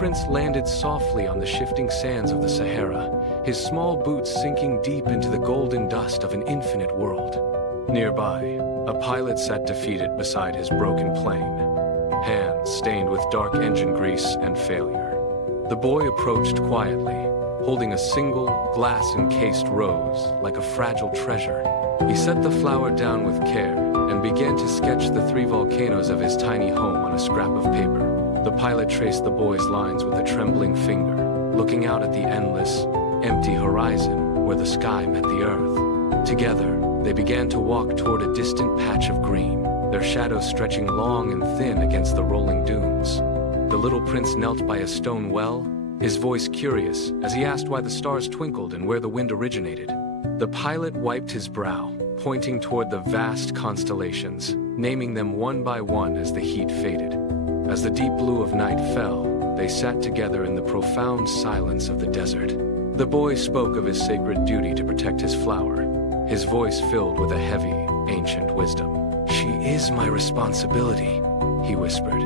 prince landed softly on the shifting sands of the Sahara, his small boots sinking deep into the golden dust of an infinite world. Nearby, a pilot sat defeated beside his broken plane, hands stained with dark engine grease and failure. The boy approached quietly, holding a single, glass-encased rose like a fragile treasure. He set the flower down with care and began to sketch the 3 volcanoes of his tiny home on a scrap of paper. The pilot traced the boy's lines with a trembling finger, looking out at the endless, empty horizon where the sky met the earth. Together, they began to walk toward a distant patch of green, their shadows stretching long and thin against the rolling dunes. The little prince knelt by a stone well, his voice curious as he asked why the stars twinkled and where the wind originated. The pilot wiped his brow, pointing toward the vast constellations, naming them one by one as the heat faded. As the deep blue of night fell, they sat together in the profound silence of the desert. The boy spoke of his sacred duty to protect his flower, his voice filled with a heavy, ancient wisdom. "She is my responsibility," he whispered.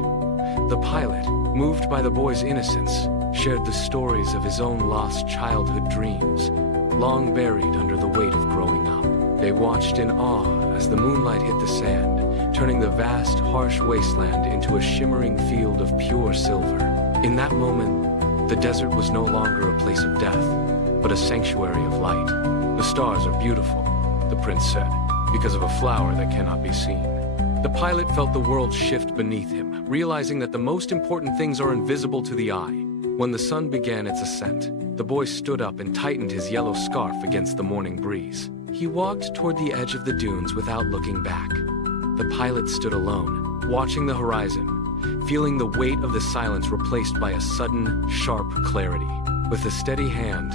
The pilot, moved by the boy's innocence, shared the stories of his own lost childhood dreams, long buried under the weight of growing up. They watched in awe as the moonlight hit the sand, turning the vast, harsh wasteland into a shimmering field of pure silver. In that moment, the desert was no longer a place of death, but a sanctuary of light. "The stars are beautiful," the prince said, "because of a flower that cannot be seen." The pilot felt the world shift beneath him, realizing that the most important things are invisible to the eye. When the sun began its ascent, the boy stood up and tightened his yellow scarf against the morning breeze. He walked toward the edge of the dunes without looking back. The pilot stood alone, watching the horizon, feeling the weight of the silence replaced by a sudden, sharp clarity. With a steady hand,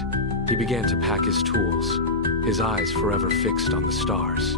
he began to pack his tools, his eyes forever fixed on the stars.